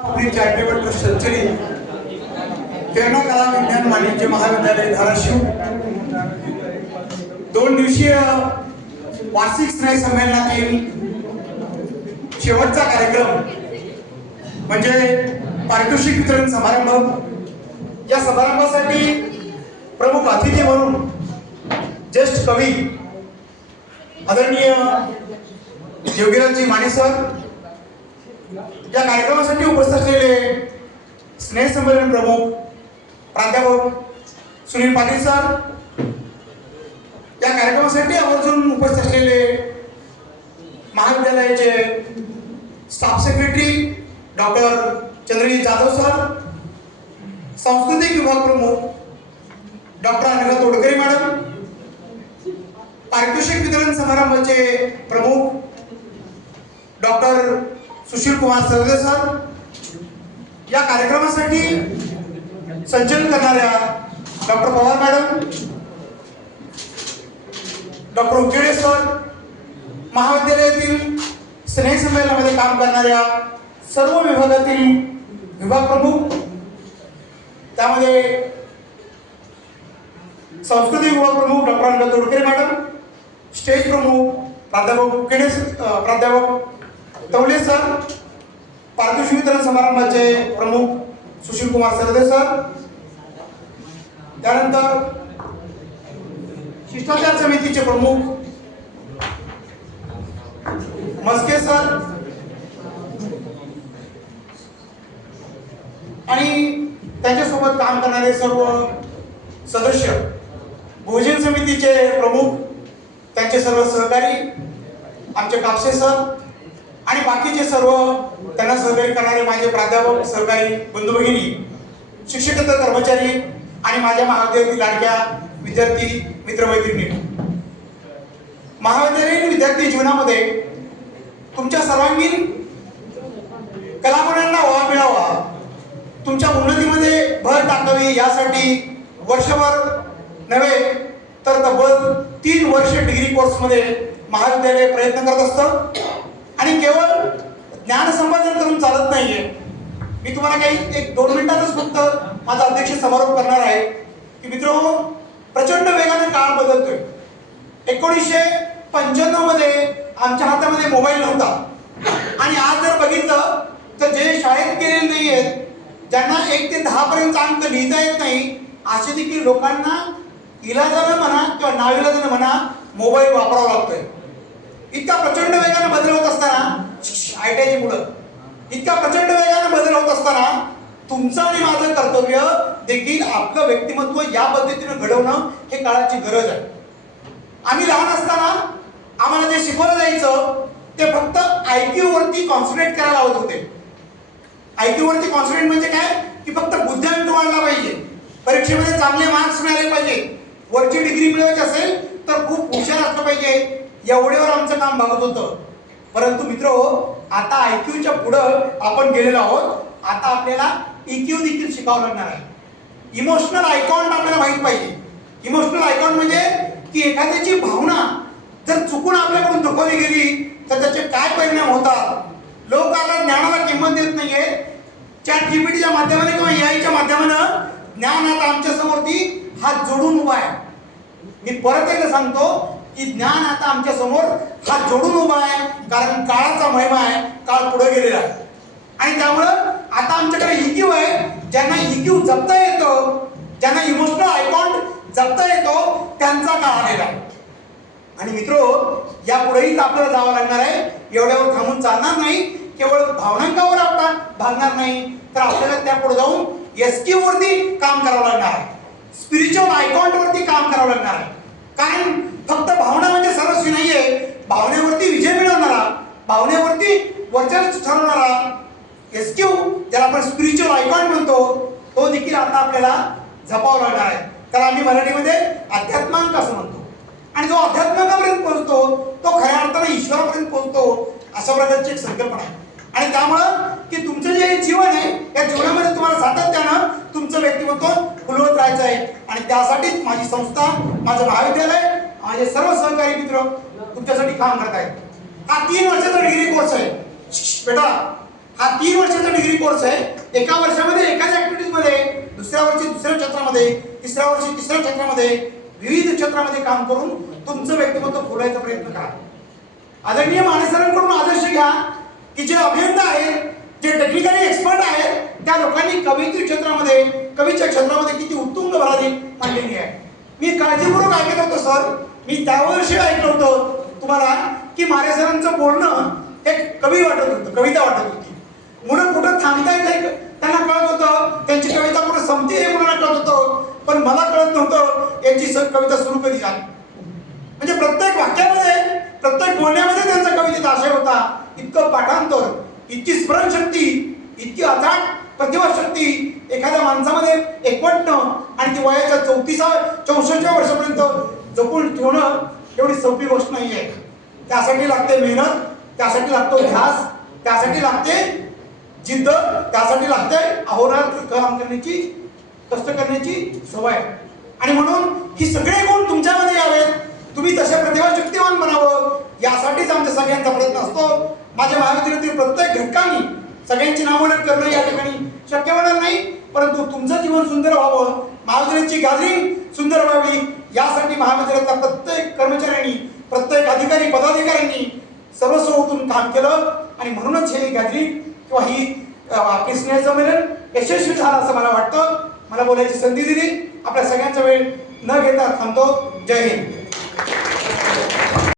Charitable trust संचलित प्रेरणा कला विज्ञान वाणिज्य महाविद्यालय धाराशिव 2 दिवसीय वार्षिक स्नेह संमेलनातील शेवटचा कार्यक्रम म्हणजे पारितोषिक वितरण समारंभ। या समारंभासाठी प्रमुख अतिथी म्हणून ज्येष्ठ कवी आदरणीय योगीराजजी माने सर, या कार्यक्रमासाठी उपस्थित असलेले स्नेह संमेलन प्रमुख प्राध्यापक सुनील पाटील सर, या कार्यक्रमासाठी आवर्जून उपस्थित असलेले महाविद्यालयाचे staff secretary doctor Chandrajit Jadhav sir, सांस्कृतिक विभाग प्रमुख डॉक्टर अनिका तोडकरी मॅडम, पारितोषिक वितरण समारंभाचे प्रमुख डॉक्टर सुशील कुमार सरदे सर, या कार्यक्रमासाठी संचलन करणाऱ्या doctor Pawar madam, doctor Ukede sir, महाविद्यालयातील स्नेह संमेलनामध्ये काम करणाऱ्या सर्व विभागातील विभाग प्रमुख, त्यामध्ये संस्कृती विभाग प्रमुख डॉक्टर अनिका तोडकरे मॅडम, स्टेज प्रमुख प्राध्यापक उकेडे प्राध्यापक तवले सर, पारितोषिक वितरण समारंभाचे प्रमुख सुशील कुमार सरदे सर, त्यानंतर शिष्टाचार समितीचे प्रमुख मस्के सर आणि त्यांच्यासोबत काम करणारे सर्व सदस्य, भोजन समितीचे प्रमुख, त्यांचे सर्व सहकारी आमचे कापसे सर आणि बाकीचे सर्व त्यांना सहकार्य करणारे माझे प्राध्यापक सहकारी बंधू भगिनी, शिक्षकेतर कर्मचारी आणि माझ्या महाविद्यालयातील लाडक्या विद्यार्थी मित्रमैत्रिणी, महाविद्यालयीन विद्यार्थी जीवनामध्ये तुमच्या सर्वांगीण कलागुणांना वाव मिळावा, तुमच्या उन्नतीमध्ये भर टाकावी यासाठी वर्षभर नव्हे तर तब्बल 3 वर्ष डिग्री कोर्समध्ये महाविद्यालय प्रयत्न करत असतं आणि केवळ ज्ञान संपादन करून चालत नाहीये। मी तुम्हाला काही 1-2 मिनिटातच फक्त माझा अध्यक्ष समारोप करणार आहे की मित्रांनो, प्रचंड वेगाने काळ बदलतोय। 1995 मध्ये आमच्या हातामध्ये मोबाईल नव्हता आणि आज जर बघितलं तर जे शाळेत गेलेले नाहीयेत, ज्यांना 1 ते 10 पर्यंत अंक लिहिता येत नाही, असे देखील लोकांना इलाजानं म्हणा किंवा नाविलाजानं म्हणा मोबाईल वापरावा लागतोय। इतका प्रचंड वेगाने बदल होत असताना आयटीआयची मुलं इतका प्रचंड वेगाने बदल होत असताना तुमचं आणि माझं कर्तव्य देखील आपलं व्यक्तिमत्व या पद्धतीने घडवणं हे काळाची गरज आहे। आम्ही लहान असताना आम्हाला जे शिकवलं जायचं ते फक्त IQ वरती कॉन्सन्ट्रेट करायला लावत होते। IQ वरती कॉन्सन्ट्रेट म्हणजे काय की फक्त बुद्ध्यांक वाढला पाहिजे, परीक्षेमध्ये चांगले मार्क्स मिळाले पाहिजे, वरची डिग्री मिळवायची असेल तर खूप हुशार असलं पाहिजे, एवढ्यावर आमचं काम भागत होतं। परंतु मित्रहो, आता IQच्या पुढं आपण गेलेलो आहोत। आता आपल्याला EQ देखील शिकावं लागणार आहे। इमोशनल आयकॉन आपल्याला माहित पाहिजे। इमोशनल आयकॉन म्हणजे की एखाद्याची भावना जर चुकून आपल्याकडून दुखवली गेली तर त्याचे काय परिणाम होतात। लोक आता ज्ञानाला किंमत देत नाहीये। चॅट जीपीटीच्या माध्यमाने किंवा AIच्या माध्यमानं ज्ञान आता आमच्या समोरती हात जोडून उभा आहे। मी परत एकदा सांगतो की ज्ञान आता आमच्या समोर हात जोडून उभा आहे, कारण काळाचा महिमा आहे, काळ पुढे गेलेला आहे आणि त्यामुळं आता आमच्याकडे EQ आहे। ज्यांना EQ जपता येतो, ज्यांना इमोशनल आयकॉन जपता येतो, त्यांचा काळ आलेला आहे। आणि मित्रो, यापुढेही आपल्याला जावं लागणार आहे। एवढ्यावर थांबून चालणार नाही, केवळ भावनांकावर आपण भागणार नाही, तर आपल्याला त्यापुढे जाऊन SQ वरती काम करावं लागणार आहे, स्पिरिच्युअल आयकॉन वरती काम करावं लागणार आहे। कारण फक्त भावना म्हणजे सर्वस्वी नाहीये, भावनेवरती विजय मिळवणारा, भावनेवरती वर्चस्व ठरवणारा SQ, ज्याला आपण स्पिरिच्युअल आयकॉन म्हणतो, तो देखील आता आपल्याला जपावा लागणार आहे। तर आम्ही मराठीमध्ये अध्यात्मांक असं म्हणतो आणि जो अध्यात्मांकापर्यंत पोहोचतो तो खऱ्या अर्थाने ईश्वरापर्यंत पोहोचतो, अशा प्रकारची एक संकल्पना आहे। आणि त्यामुळं की तुमचं जे जीवन आहे या जीवनामध्ये तुम्हाला सातत्यानं तुमचं व्यक्तिमत्व फुलवत राहायचं आहे आणि त्यासाठीच माझी संस्था, माझं महाविद्यालय, माझे सर्व सहकारी मित्र तुमच्यासाठी काम करत आहेत। हा 3 वर्षाचा डिग्री कोर्स आहे बेटा, हा 3 वर्षाचा डिग्री कोर्स आहे. एका वर्षामध्ये एकाच ऍक्टिव्हिटीजमध्ये, दुसऱ्या वर्षी दुसऱ्या क्षेत्रामध्ये, तिसऱ्या वर्षी तिसऱ्या क्षेत्रामध्ये, विविध क्षेत्रामध्ये काम करून तुमचं व्यक्तिमत्व खोलायचा प्रयत्न करा. आदरणीय मानेसरांकडून आदर्श घ्या की जे अभियंता आहेत, जे टेक्निकली एक्सपर्ट आहेत, त्या लोकांनी कवयित्री क्षेत्रामध्ये, कवीच्या क्षेत्रामध्ये किती उत्तुंग भरारी मांडलेली आहे. मी काळजीपूर्वक ऐकत होतो सर, मी त्यावर्षी ऐकलं होतं तुम्हाला की मानेसरांचं बोलणं एक कवी वाटत होतं, कविता वाटत होती. मुलं कुठं थांबतायत हे त्यांना कळत होतं, त्यांची कविता कुठं संपते हे मुलांना कळत होतं, पण मला कळत नव्हतं यांची कविता सुरू कधी झाली. म्हणजे प्रत्येक वाक्यामध्ये, प्रत्येक बोलण्यामध्ये त्यांचा कवितेचा आशय होता. इतकं पाठांतर, इतकी स्मरणशक्ती, इतकी अथाट प्रतिभाशक्ती एखाद्या माणसामध्ये एकवटणं आणि ती वयाच्या 34-64 वर्षापर्यंत जपून ठेवणं एवढी सोपी गोष्ट नाही आहे. त्यासाठी लागते मेहनत, त्यासाठी लागतो ध्यास, त्यासाठी लागते जिद्द, त्यासाठी लागते अहोरात्र काम करण्याची, कष्ट करण्याची सवय. आणि म्हणून ही सगळे गुण तुमच्यामध्ये यावेत, तुम्ही तशा प्रतिभाशक्तिवान बनावं, यासाठीच आमच्या सगळ्यांचा प्रयत्न असतो. माझ्या महाविद्यालयातील प्रत्येक घटकांनी सगळ्यांची नामोल्लेख करणं या ठिकाणी शक्य होणार नाही, परंतु तुमचं जीवन सुंदर व्हावं, महाविद्यालयाची गॅदरिंग सुंदर व्हावी, यासाठी महाविद्यालयातल्या प्रत्येक कर्मचाऱ्यांनी, प्रत्येक अधिकारी पदाधिकाऱ्यांनी सर्वस्व ओतून काम केलं. आणि म्हणूनच हे गॅदरिंग किंवा ही आपली स्नेहसंमेलन यशस्वी झालं असं मला वाटतं. मला बोलायची संधी दिली. आपल्या सगळ्यांचा वेळ न घेता थांबतो. जय हिंद.